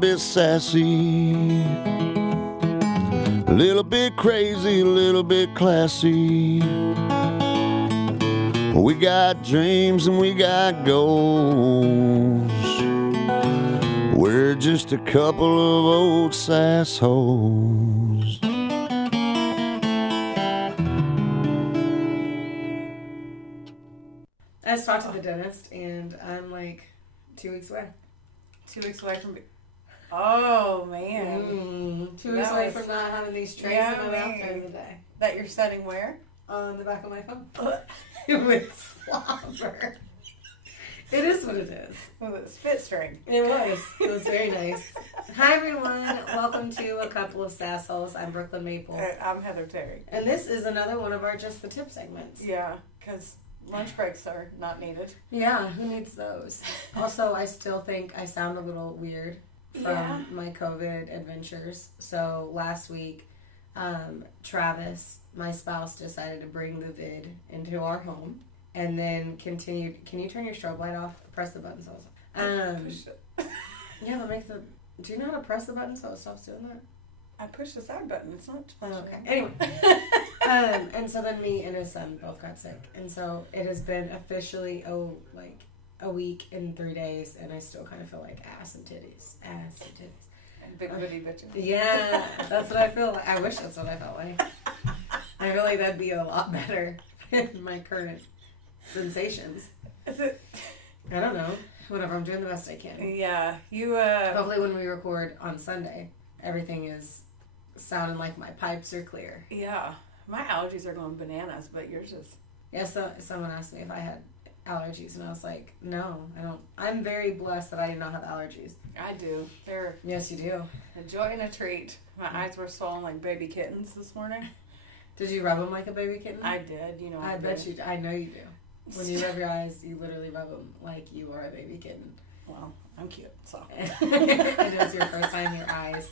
bit sassy, a little bit crazy, a little bit classy. We got dreams and we got goals. We're just a couple of old sassholes. I just talked to the dentist, and I'm like 2 weeks away. 2 weeks away from... Oh, man. 2 weeks away from not having these trays in my mouth during the day. That you're setting where? On the back of my phone. With slobber. It is what it is. With a spit string. It was. It was very nice. Hi, everyone. Welcome to A Couple of Sassholes. I'm Brooklyn Maple. I'm Heather Terry. And this is another one of our Just the Tip segments. Yeah, because lunch breaks are not needed. Yeah, who needs those? Also, I still think I sound a little weird from my COVID adventures. So last week, Travis, my spouse, decided to bring the vid into our home and then continued. Can you turn your strobe light off? Press the button so Push it. yeah, but make the... Do you know how to press the button so it stops doing that? I pushed the side button. It's not... Okay. Anyway. And so then me and his son both got sick. And so it has been officially, a week and 3 days, and I still kind of feel like ass and titties. Ass and titties. And big booty bitches. Yeah, that's what I feel like. I wish that's what I felt like. I feel like that'd be a lot better than my current sensations. Is it? I don't know. Whatever, I'm doing the best I can. Yeah, you, Hopefully when we record on Sunday, everything is sounding like my pipes are clear. Yeah, my allergies are going bananas, but yours is... Yeah, so someone asked me if I had allergies, and I was like, no, I don't. I'm very blessed that I do not have allergies. I do. They're Yes, you do. a joy and a treat. My eyes were swollen like baby kittens this morning. Did you rub them like a baby kitten? I did, you know. I bet you. I know you do. When you rub your eyes, you literally rub them like you are a baby kitten. Well, I'm cute, so. And it's your first time your eyes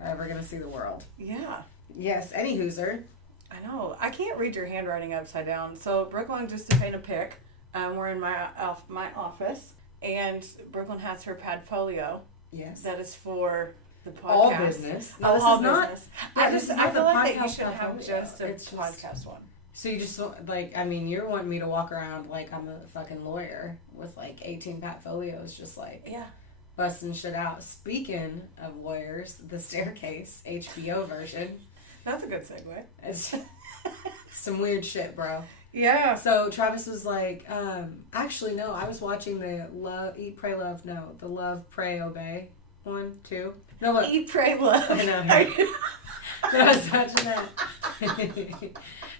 are ever going to see the world. Yeah. Yes, any hooser. I know. I can't read your handwriting upside down. So Brooklyn, just to paint a pic, we're in my office, and Brooklyn has her padfolio. Yes. That is for the podcast. All business. No, this all is not. business. Yeah, this is I not feel the like that you podcast should have portfolio. just a It's just- podcast one. So you just, like, I mean, you're wanting me to walk around like I'm a fucking lawyer with, like, 18 portfolios just, like, Yeah. busting shit out. Speaking of lawyers, the Staircase HBO version. That's a good segue. It's some weird shit, bro. Yeah. So Travis was like, actually, no, I was watching the Eat, Pray, Love, the Love, Pray, Obey 1, 2. No, look. Eat, pray, love. I know. So I was watching that.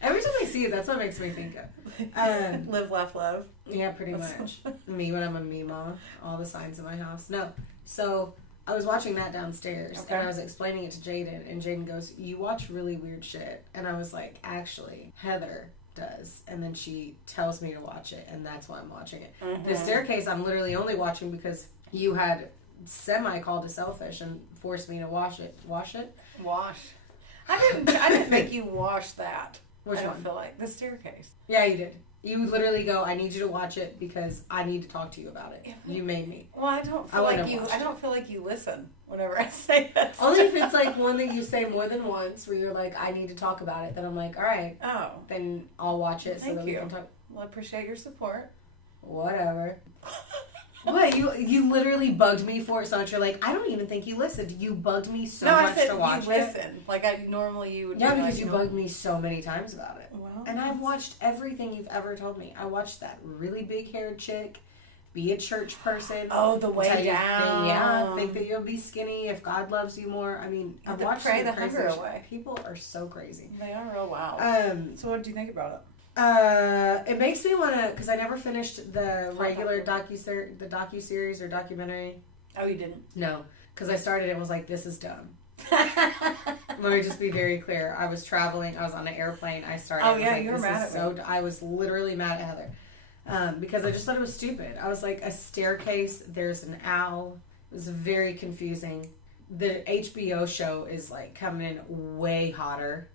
Every time I see it, that's what it makes me think of. Live, laugh, love. Yeah, pretty much. Me when I'm a me mama. All the signs in my house. No. So I was watching that downstairs, Okay. and I was explaining it to Jaden, and Jaden goes, you watch really weird shit. And I was like, actually, Heather does. And then she tells me to watch it, and that's why I'm watching it. Mm-hmm. The Staircase I'm literally only watching because you had semi-called a selfish and forced me to watch it. Wash it? Wash. I didn't make you wash that. Which I don't one? feel like the Staircase. Yeah, you did. You literally go, I need you to watch it because I need to talk to you about it. Yeah. You made me. Well, I don't feel wouldn't like you. have I watched don't feel like you listen whenever I say that. Only if it's like one that you say more than once where you're like, I need to talk about it. Then I'm like, all right, Oh, then I'll watch it so Thank that we you. can talk. well, I appreciate your support. Whatever. What? You literally bugged me for it so much. You're like, I don't even think you listened. You bugged me so no, much I said to watch you it. listen. Like I normally you would. Yeah, be because like, you bugged me so many times about it. Well, And I've watched everything you've ever told me. I watched that really big haired chick, be a church person. Oh, the way tell you- down. Yeah, think that you'll be skinny if God loves you more. I mean, I've To watched pray some the crazy hunger shit. away. People are so crazy. They are real wild. So what did you think about it? It makes me want to, because I never finished the regular docu-series or documentary. Oh, you didn't? No, because I started it and was like, this is dumb. Let me just be very clear. I was traveling. I was on an airplane. I started. Oh, I was yeah, like, you were this mad is at me. I was literally mad at Heather because I just thought it was stupid. I was like, a staircase. There's an owl. It was very confusing. The HBO show is like coming in way hotter,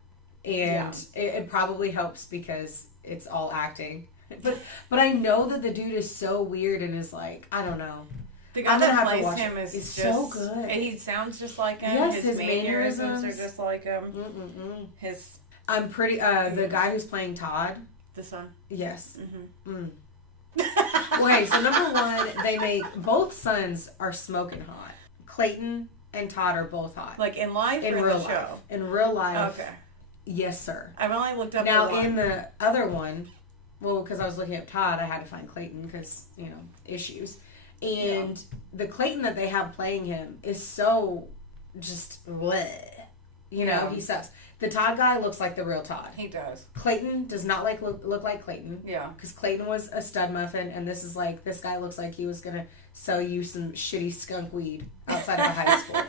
and it probably helps because it's all acting. But I know that the dude is so weird and is like, I don't know. The I'm guy gonna that have to plays watch him it. is He's just so good. He sounds just like him. Yes, his his mannerisms are mannerisms. just like him. His. I'm pretty. The guy who's playing Todd. The son. Yes. Mm-hmm. Wait. So number one, they make both sons are smoking hot. Clayton and Todd are both hot. Like in life In or real in the life. show? In real life. Okay. Yes, sir. I've only looked up Now the one. in the other one, well, because I was looking at Todd, I had to find Clayton because issues. And the Clayton that they have playing him is so just bleh. He sucks. The Todd guy looks like the real Todd. He does. Clayton does not look like Clayton. Yeah. Because Clayton was a stud muffin, and this guy looks like he was gonna sell you some shitty skunk weed outside of a high school.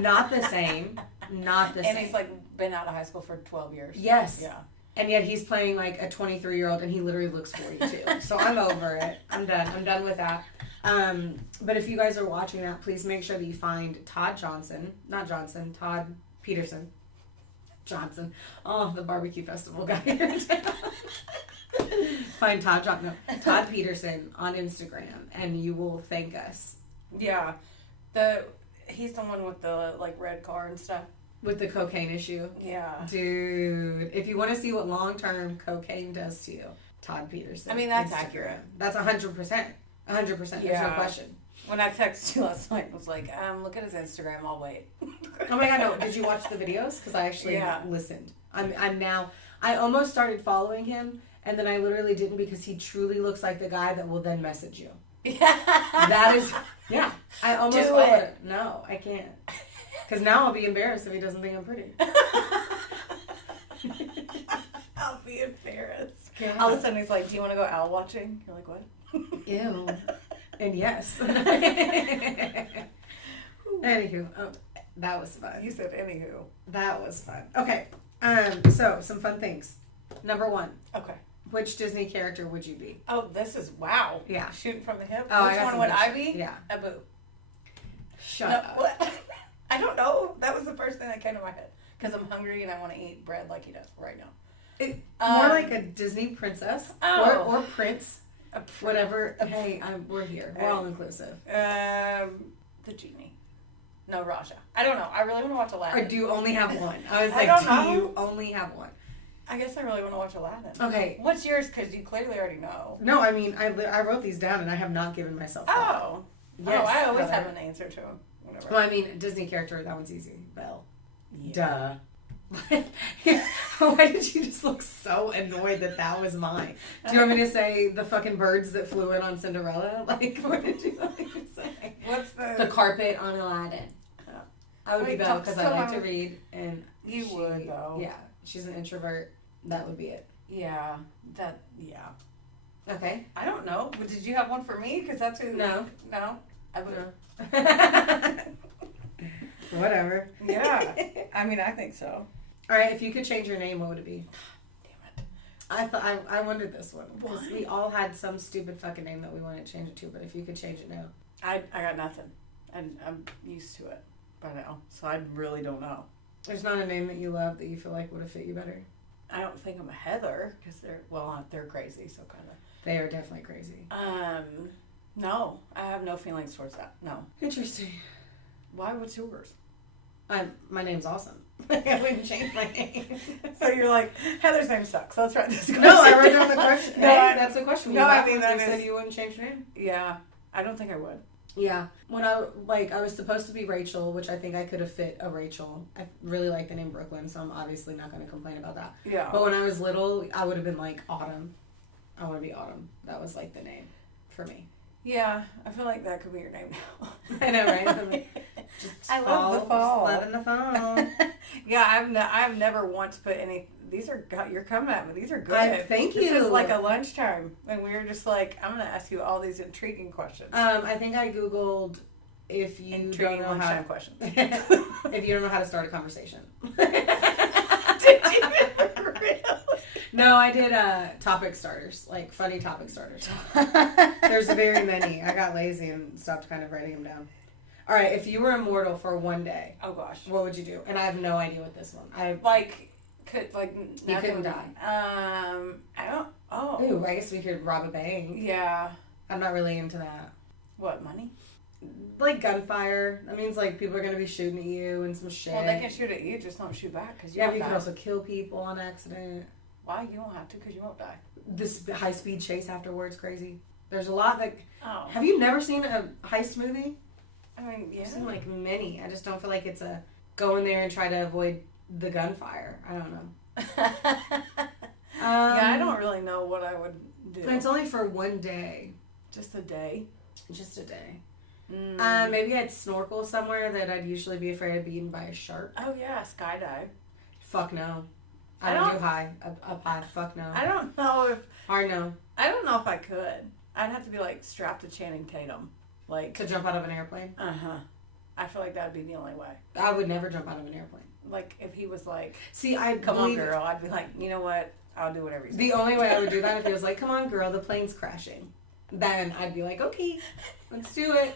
Not the same. Not the same. And he's like been out of high school for 12 years. Yes. Yeah. And yet he's playing like a 23-year-old, and he literally looks 42. So I'm over it. I'm done. I'm done with that. But if you guys are watching that, please make sure that you find Todd Peterson. Johnson. Oh, the barbecue festival guy. Find Todd Peterson on Instagram, and you will thank us. Yeah. He's the one with the like red car and stuff. With the cocaine issue. Yeah. Dude, if you want to see what long-term cocaine does to you, Todd Peterson. I mean, that's Instagram. accurate. That's 100%. 100%. There's no question. When I texted you last night, I was like, look at his Instagram, I'll wait. Oh my God, no. Did you watch the videos? Because I actually listened. I almost started following him, and then I literally didn't because he truly looks like the guy that will then message you. Yeah. That is, yeah. I almost Do followed it. it. No, I can't. Because now I'll be embarrassed if he doesn't think I'm pretty. I'll be embarrassed. Yeah. All of a sudden he's like, do you want to go owl watching? You're like, what? Ew. And yes. Anywho, that was fun. You said anywho. That was fun. Okay. So some fun things. Number one. Okay. Which Disney character would you be? Oh, this is wow. Yeah. Shooting from the hip. Oh, Which one would I be? Yeah. A boo. Shut up. What? I don't know. That was the first thing that came to my head. Because I'm hungry and I want to eat bread like he does right now. More like a Disney princess. Oh. Or prince. Whatever. Hey, we're here. We're all inclusive. The genie. No, Raja. I don't know. I really want to watch Aladdin. Or do you only have one? I was I like, don't do know. you only have one? I guess I really want to watch Aladdin. Okay. What's yours? Because you clearly already know. No, I mean, I wrote these down and I have not given myself thought. Oh. Yes, I always Heather. have an answer to them. Whatever. Well, I mean, Disney character, that one's easy. Belle. Yeah. Duh. Why did you just look so annoyed that was mine? Do you want me to say the fucking birds that flew in on Cinderella? Like, what did you want me to say? What's The carpet on Aladdin. I would be Wait, Belle because I so like to read, and You would, though. Yeah, she's an introvert. That would be it. Yeah. Okay. I don't know. But did you have one for me? Because that's who. No. No? I would. Whatever. Yeah. I mean, I think so. All right. If you could change your name, what would it be? Damn it. I wondered this one because Why? we all had some stupid fucking name that we wanted to change it to. But if you could change it now, I got nothing. And I'm used to it by now. So I really don't know. there's not a name that you love that you feel like would have fit you better. I don't think I'm a Heather because they're crazy. So kind of. They are definitely crazy. No, I have no feelings towards that. No. Interesting. Why? What's yours? My name's awesome. I wouldn't change my name. So you're like, Heather's name sucks. Let's write this question. No, I wrote down the question. No, Hey, that's the question. no, You I laughed mean, when that you said is- you wouldn't change your name. Yeah, I don't think I would. Yeah. When I was supposed to be Rachel, which I think I could have fit a Rachel. I really like the name Brooklyn, so I'm obviously not going to complain about that. Yeah. But when I was little, I would have been like Autumn. I want to be Autumn. That was like the name for me. Yeah, I feel like that could be your name now. I know, right? Just I love the fall. Just loving the fall. Yeah, I've never once put any. These are you're coming at me. These are good. Thank This you. is like a lunchtime, and we were just like, I'm gonna ask you all these intriguing questions. I think I googled if you Intriguing don't know how lunchtime questions. if you don't know how to start a conversation. Did you really? No, I did topic starters, like funny topic starters. There's very many. I got lazy and stopped kind of writing them down. All right, if you were immortal for one day, Oh gosh. what would you do? And I have no idea what this one. You couldn't die. I don't. Oh. Ooh, I guess we could rob a bank. Yeah. I'm not really into that. What, money? Like gunfire. That means like people are gonna be shooting at you and some shit. Well, they can shoot at you, just don't shoot back because Yeah, but you can also kill people on accident. Why? You don't have to because you won't die. This high speed chase afterwards, crazy. There's a lot that. Oh. Have you never seen a heist movie? I mean, yeah. I've seen like many. I just don't feel like it's a go in there and try to avoid the gunfire. I don't know. Yeah, I don't really know what I would do. But it's only for one day. Just a day. Just a day. Mm. Maybe I'd snorkel somewhere that I'd usually be afraid of being eaten by a shark. Oh yeah, skydive. Fuck no. I don't do high. Up high. Fuck no. I don't know if. Hard no. I don't know if I could. I'd have to be like strapped to Channing Tatum, like To jump out of an airplane? I feel like that'd be the only way. I would never jump out of an airplane. Like if he was like, See, I "Come on, girl," I'd be like, "You know what? I'll do whatever you say." The only way I would do that if he was like, "Come on, girl, the plane's crashing." Then I'd be like, "Okay, let's do it."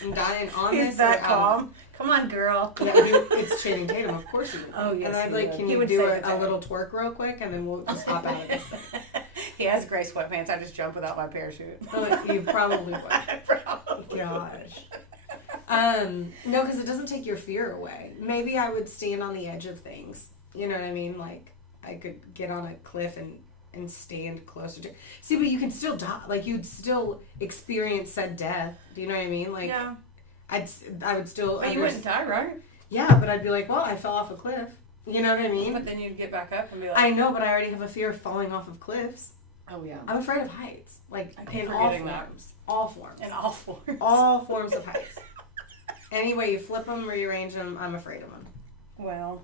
I'm dying on this. He's that calm. Come on, girl. Yeah, it's Channing Tatum, of course he would. Oh yes. And I'd be like, "Can you do a little twerk real quick, and then we'll just hop out of this thing." He has gray sweatpants. I just jump without my parachute. You probably would. I probably Gosh. No, because it doesn't take your fear away. Maybe I would stand on the edge of things. You know what I mean? Like I could get on a cliff and stand closer to. See, but you can still die. Like you'd still experience said death. Do you know what I mean? Like yeah. I would still. But you wouldn't die, right? Yeah, but I'd be like, well, I fell off a cliff. You know what I mean? But then you'd get back up and be like, I know, but I already have a fear of falling off of cliffs. oh yeah. I'm afraid of heights. Like I keep in all forgetting that. forms. All forms. In all forms. All forms of heights. Any way you flip them, rearrange them, I'm afraid of them. Well,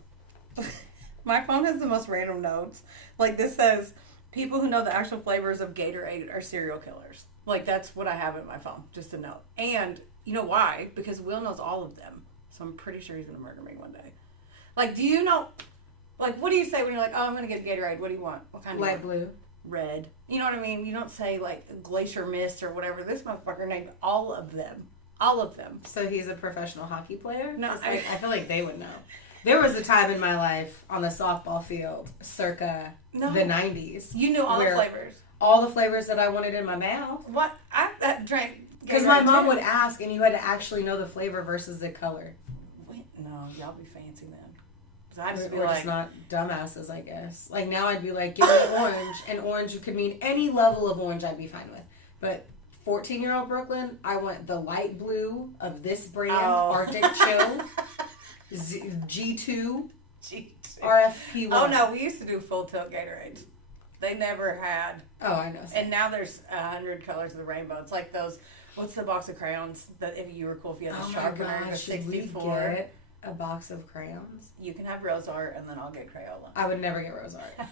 my phone has the most random notes. Like this says, people who know the actual flavors of Gatorade are serial killers. Like that's what I have in my phone, just a note. And you know why? Because Will knows all of them. So I'm pretty sure he's going to murder me one day. Like, do you know, like, what do you say when you're like, oh, I'm going to get Gatorade. What do you want? What kind of Light blue. Red. You know what I mean? You don't say, like, Glacier Mist or whatever. This motherfucker named all of them. All of them. So he's a professional hockey player? No, I feel like they would know. There was a time in my life on the softball field, circa the 90s. You knew all the flavors. All the flavors that I wanted in my mouth. What? I drank. Because my mom would ask, and you had to actually know the flavor versus the color. Wait, no, y'all be fancy then. Because I just be We're like, just not dumbasses, I guess. Like now I'd be like, give me an orange. And orange could mean any level of orange I'd be fine with. But 14-year-old Brooklyn, I want the light blue of this brand, Arctic Chill, G2, RFP1. Oh no, we used to do full tilt Gatorades. They never had. Oh, I know. And now there's 100 colors of the rainbow. It's like those. What's the box of crayons that if you were cool if you had the sharpener and the 64? Should we get a box of crayons? You can have rose art and then I'll get Crayola. I would never get rose art.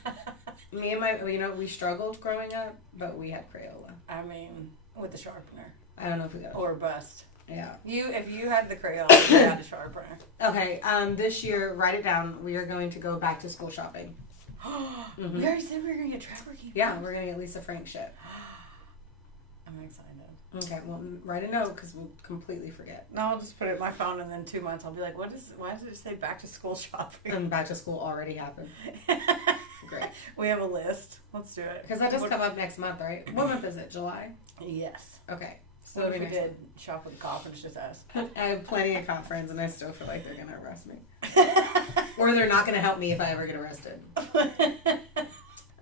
Me and my, we struggled growing up, but we had Crayola. I mean, with the sharpener. I don't know if we got or bust. Yeah. If you had the Crayola, you had a sharpener. Okay. This year, write it down. We are going to go back to school shopping. We already said we were gonna get Trapper Keeper. Yeah, we're gonna get Lisa Frank shit. I'm excited. Okay, well, write a note because we'll completely forget. No, I'll just put it in my phone, and then 2 months I'll be like, why does it say back to school shopping? And back to school already happened. Great. We have a list. Let's do it. Because that does come up next month, right? What month is it? July? Yes. Okay. So what if we did shop with cop and it's just us? I have plenty of cop friends, and I still feel like they're going to arrest me. Or they're not going to help me if I ever get arrested.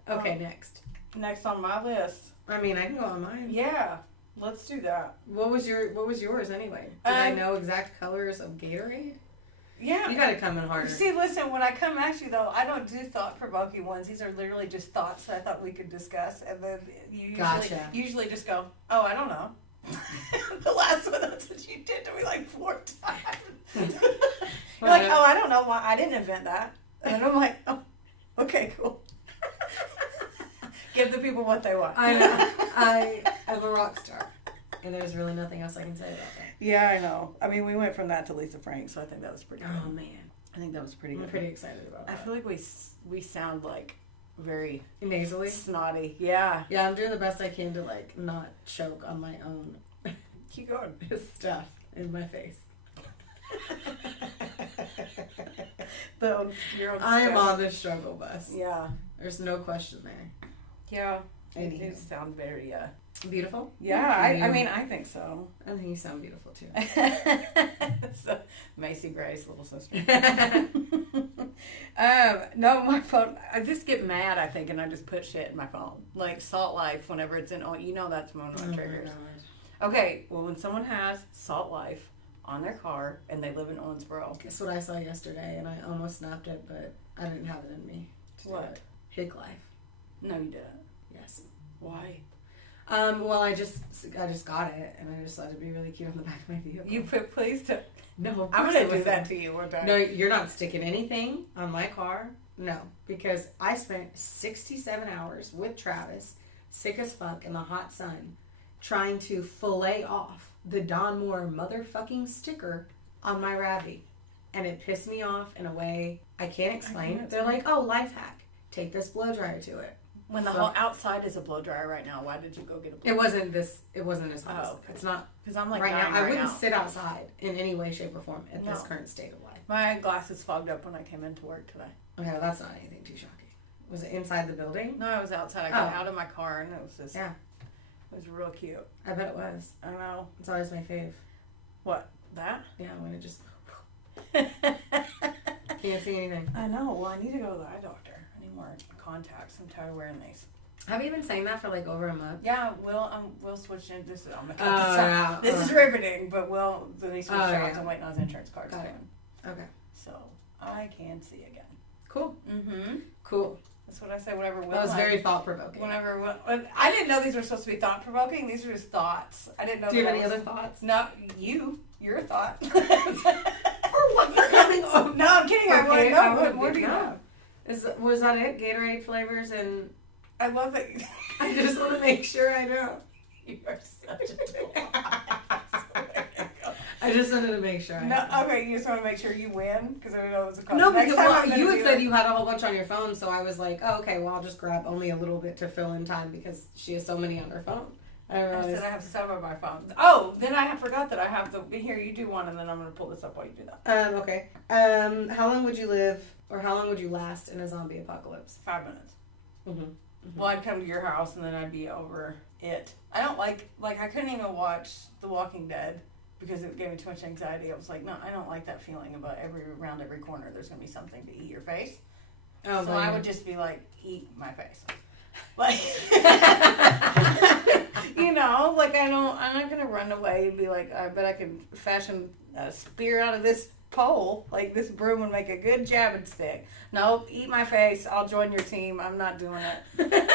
Okay, next. Next on my list. I mean, I can go on mine. Yeah, let's do that. What was yours anyway? Did I know exact colors of Gatorade? Yeah. You got to come in harder. See, listen, when I come at you, though, I don't do thought-provoking ones. These are literally just thoughts that I thought we could discuss. And then you usually just go, oh, I don't know. The last one, that's what you did to me like 4 times. You're like, oh, I don't know why. I didn't invent that. And I'm like, oh, okay, cool. Give the people what they want. I know. I am a rock star. And there's really nothing else I can say about that. Yeah, I know. I mean, we went from that to Lisa Frank, so I think that was pretty good. Oh, man. I think that was pretty good. I'm pretty excited about that. I feel like we sound like very nasally, snotty. Yeah. Yeah, I'm doing the best I can to like not choke on my own. Keep going. Stuff in my face. Your own I am stuff. on the struggle bus. Yeah. There's no question there. Yeah. You sound very, beautiful? Yeah, I mean, I think so. I think you sound beautiful too. So, Macy Gray's little sister. No, my phone, I just get mad, I think, and I just put shit in my phone. Like Salt Life, whenever it's in, that's one of my triggers. Okay, well, when someone has Salt Life on their car and they live in Owensboro. Guess what I saw yesterday, and I almost snapped it, but I didn't have it in me. What? Hick Life. No, you didn't. Yes. Why? Well, I just got it, and I just thought it'd be really cute on the back of my vehicle. You put please to. No, I'm gonna do that to you one time. No, you're not sticking anything on my car. No, because I spent 67 hours with Travis, sick as fuck in the hot sun, trying to fillet off the Don Moore motherfucking sticker on my Ravi, and it pissed me off in a way I can't explain. They're like, "Oh, life hack: take this blow dryer to it." When the whole outside is a blow dryer right now, why did you go get a blow dryer? It wasn't as hot. Okay. It's not. Because I'm like right now. I wouldn't now. sit outside in any way, shape, or form at this current state of life. My glasses fogged up when I came into work today. Okay, well, that's not anything too shocking. Was it inside the building? No, I was outside. I got out of my car and it was just. Yeah. It was real cute. I bet it was. I know. It's always my fave. What? That? Yeah, when it just. Can't see anything. I know. Well, I need to go to the eye doctor. I need more contacts. I'm tired of wearing these. Have you been saying that for like over a month? Yeah, we'll switch in. This is I'm gonna cut this out. This is riveting, but then he switched jobs. I'm waiting on his insurance card. Okay. So I can see again. Cool. Mm-hmm. Cool. That's what I said. Whatever. That was very thought provoking. I didn't know these were supposed to be thought provoking. These are just thoughts. I didn't know. Do you have any other thoughts? No, your thought. Or what you're coming on? No, I'm kidding. I want to know. What more do you know? Was that it? Gatorade flavors and. I love it. I just want to make sure I know. You are such a I just wanted to make sure. Okay, you just want to make sure you win because I don't know it was a question. No, because you had said you had a whole bunch on your phone, so I was like, oh, okay, well, I'll just grab only a little bit to fill in time because she has so many on her phone. I said I have some on my phone. Oh, then I forgot that I have here. You do one, and then I'm going to pull this up while you do that. Okay. How long would you live, or how long would you last in a zombie apocalypse? 5 minutes. Mm-hmm. Well, I'd come to your house and then I'd be over it. I don't like I couldn't even watch The Walking Dead because it gave me too much anxiety. I was like, no, I don't like that feeling about around every corner there's going to be something to eat your face. Oh, so I would just be like, eat my face. Like, I'm not going to run away and be like, I bet I can fashion a spear out of this pole. Like, this broom would make a good jabbing stick. Nope, eat my face. I'll join your team. I'm not doing it.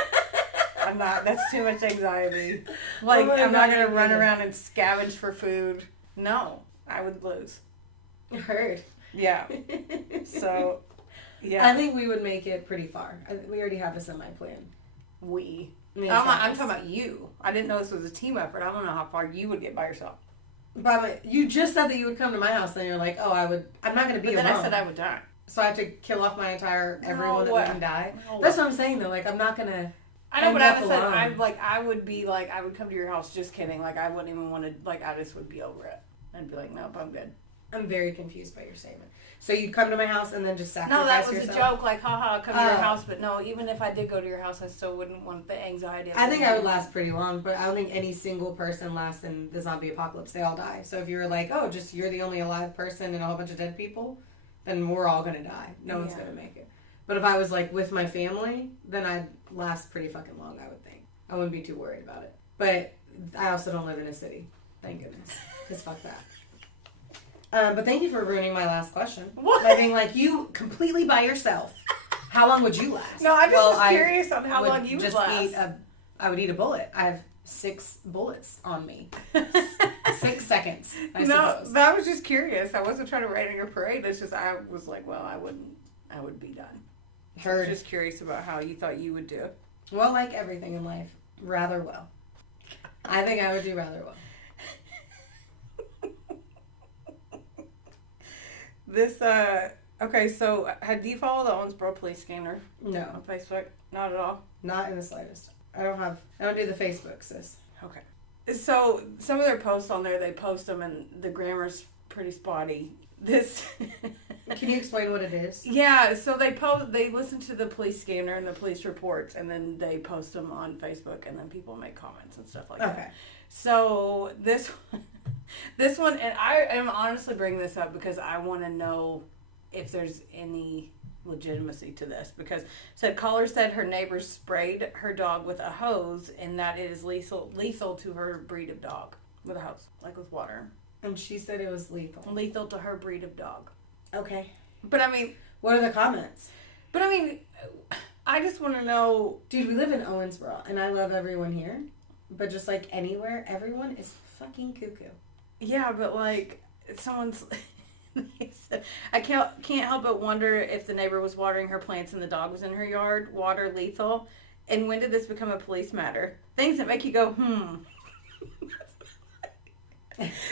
I'm not. That's too much anxiety. Like, I'm not going to run around and scavenge for food. No, I would lose. Heard. Yeah. So, yeah. I think we would make it pretty far. We already have a semi-plan. I'm talking about you. I didn't know this was a team effort. I don't know how far you would get by yourself. But you just said that you would come to my house, and you're like, oh, I'm not going to be alone. Then I said I would die. So I have to kill off my entire everyone that wouldn't die? No. That's what I'm saying, though. Like, I'm not going to. I know, but I said I would be like, I would come to your house. Just kidding. Like, I wouldn't even want to. Like, I just would be over it. I'd be like, nope, I'm good. I'm very confused by your statement. So you'd come to my house and then just sacrifice yourself? No, that was a joke. Like, haha, come to your house. But no, even if I did go to your house, I still wouldn't want the anxiety. I think I would last pretty long, but I don't think any single person lasts in the zombie apocalypse. They all die. So if you're like, oh, just you're the only alive person and a whole bunch of dead people, then we're all going to die. No one's going to make it. But if I was like with my family, then I'd last pretty fucking long, I would think. I wouldn't be too worried about it. But I also don't live in a city. Thank goodness. Because fuck that. But thank you for ruining my last question. What? By being like, you completely by yourself. How long would you last? No, I'm just curious on how long you would last. I would eat a bullet. I have 6 bullets on me. 6 seconds, I suppose. I was just curious. I wasn't trying to rain on your parade. It's just, I was like, well, I would be done. I was just curious about how you thought you would do. Well, like everything in life, rather well. I think I would do rather well. Okay, so do you follow the Owensboro Police Scanner? No. On Facebook? Not at all? Not in the slightest. I don't do the Facebook, sis. Okay. So, some of their posts on there, they post them and the grammar's pretty spotty. this. Can you explain what it is? Yeah, so they listen to the police scanner and the police reports, and then they post them on Facebook, and then people make comments and stuff like that. So this one, and I am honestly bringing this up because I want to know if there's any legitimacy to this, because caller said her neighbor sprayed her dog with a hose, and that it is lethal to her breed of dog with a hose, like with water. And she said it was lethal To her breed of dog. Okay. But I mean, what are the comments? But I mean, I just want to know. Dude, we live in Owensboro, and I love everyone here. But just like anywhere, everyone is fucking cuckoo. Yeah, but like, someone's. I can't help but wonder if the neighbor was watering her plants and the dog was in her yard. Water lethal. And when did this become a police matter? Things that make you go,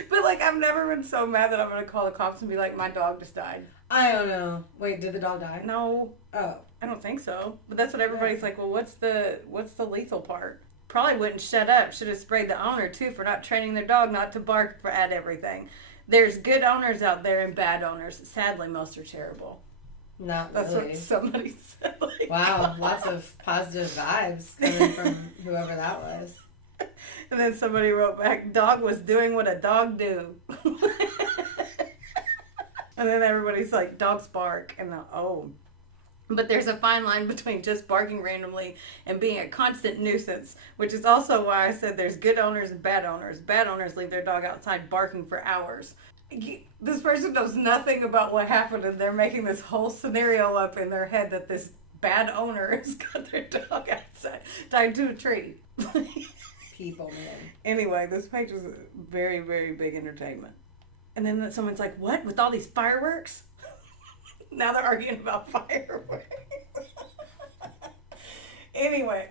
But like, I've never been so mad that I'm going to call the cops and be like, my dog just died. I don't know. Wait, did the dog die? No. Oh. I don't think so. But that's what everybody's like, well, what's the lethal part? Probably wouldn't shut up. Should have sprayed the owner, too, for not training their dog not to bark at everything. There's good owners out there and bad owners. Sadly, most are terrible. Not That's really. what somebody said. Like, wow, lots of positive vibes coming from whoever that was. And then somebody wrote back, dog was doing what a dog do. And then everybody's like, dogs bark. And but there's a fine line between just barking randomly and being a constant nuisance, which is also why I said there's good owners and bad owners. Bad owners leave their dog outside barking for hours. This person knows nothing about what happened, and they're making this whole scenario up in their head that this bad owner has got their dog outside, tied to a tree. People, man. Anyway, this page was very, very big entertainment. And then someone's like, what? With all these fireworks? Now they're arguing about fireworks. Anyway,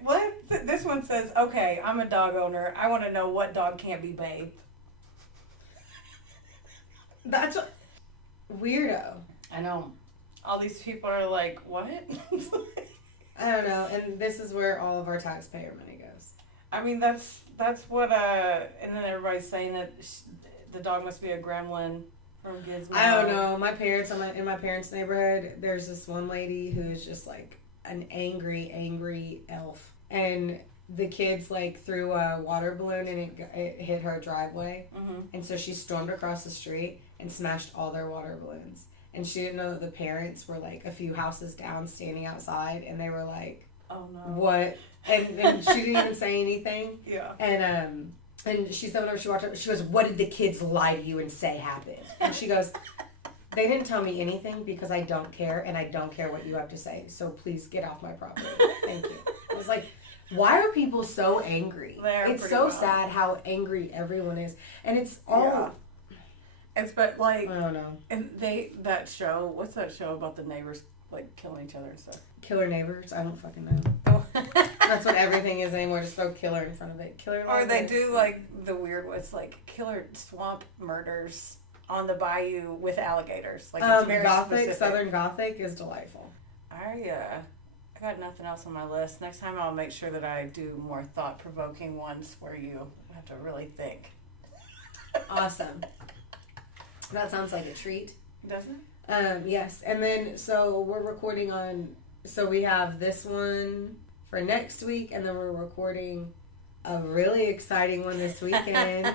this one says, okay, I'm a dog owner. I want to know what dog can't be bathed. That's a weirdo. I know. All these people are like, what? I don't know. And this is where all of our taxpayer money goes. I mean, that's what, and then everybody's saying that the dog must be a gremlin from Gizmo. I don't know. My parents, in my parents' neighborhood, there's this one lady who's just like an angry elf. And the kids like threw a water balloon and it hit her driveway. Mm-hmm. And so she stormed across the street and smashed all their water balloons. And she didn't know that the parents were like a few houses down standing outside, and they were like, oh no, what? And she didn't even say anything. Yeah. And she said whenever she walked up, she goes, what did the kids lie to you and say happened? And she goes, they didn't tell me anything because I don't care, and I don't care what you have to say. So please get off my property. Thank you. I was like, why are people so angry? It's so sad how angry everyone is. And it's all... Yeah. But like... I don't know. And that show, what's that show about the neighbors like killing each other and stuff? Killer Neighbors? I don't fucking know. Oh. That's what everything is anymore. Just throw killer in front of it. Killer Or they do like the weird ones, like killer swamp murders on the bayou with alligators. Like it's very Gothic, specific. Southern Gothic is delightful. I got nothing else on my list. Next time I'll make sure that I do more thought-provoking ones where you have to really think. Awesome. That sounds like a treat. Doesn't it? Yes. And then, so we're recording so we have this one for next week, and then we're recording a really exciting one this weekend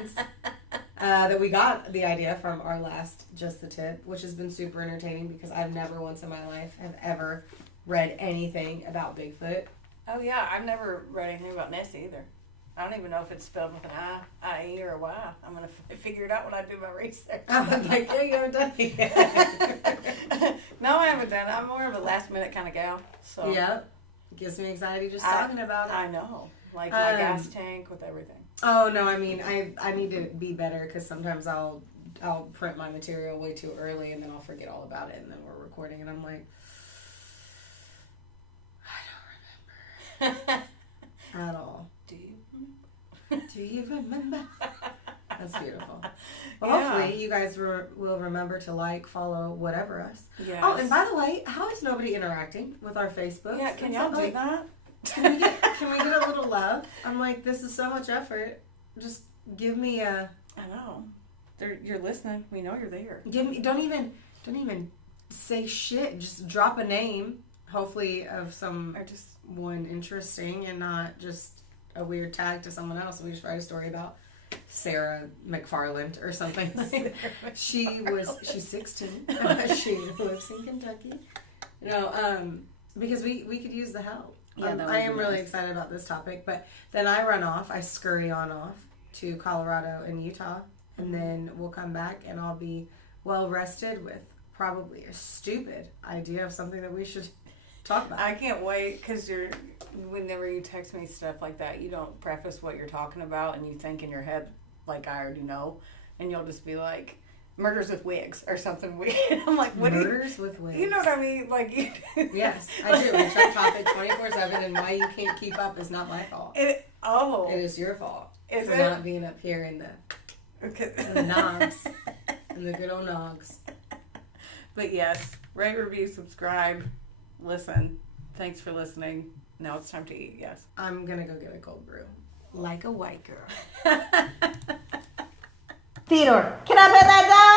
that we got the idea from our last Just the Tip, which has been super entertaining because I've never once in my life have ever read anything about Bigfoot. Oh, yeah. I've never read anything about Nessie either. I don't even know if it's spelled with an I-E, or a Y. I'm going to figure it out when I do my research. I'm like, yeah, you haven't done it yet. No, I haven't done it. I'm more of a last-minute kind of gal. So. Yep. Gives me anxiety just talking about it. I know. Like my gas tank with everything. Oh, no, I mean, I need to be better because sometimes I'll print my material way too early and then I'll forget all about it, and then we're recording and I'm like, I don't remember. At all. Do you remember? That's beautiful. Well, hopefully you guys will remember to like, follow, whatever us. Yes. Oh, and by the way, how is nobody interacting with our Facebook? Yeah, can y'all do that? Can we get a little love? I'm like, this is so much effort. Just give me a... I know. You're listening. We know you're there. Don't even say shit. Just drop a name, hopefully of one interesting and not just a weird tag to someone else. And we just write a story about Sarah McFarland or something. She's 16. She lives in Kentucky. Because we could use the help. Yeah, I am really excited about this topic. But then I scurry on off to Colorado and Utah. And then we'll come back and I'll be well rested with probably a stupid idea of something that we should talk about. I can't wait because whenever you text me stuff like that, you don't preface what you're talking about and you think in your head like I already know. And you'll just be like, murders with wigs or something weird. I'm like, what murders with wigs? You know what I mean? Like, yes, I do. I check topic 24/7 and why you can't keep up is not my fault. It is your fault. For not being up here in the Nogs. And the good old Nogs. But yes, rate, review, subscribe, listen. Thanks for listening. Now it's time to eat, yes. I'm going to go get a cold brew. Like a white girl. Theodore, can I pet that dog?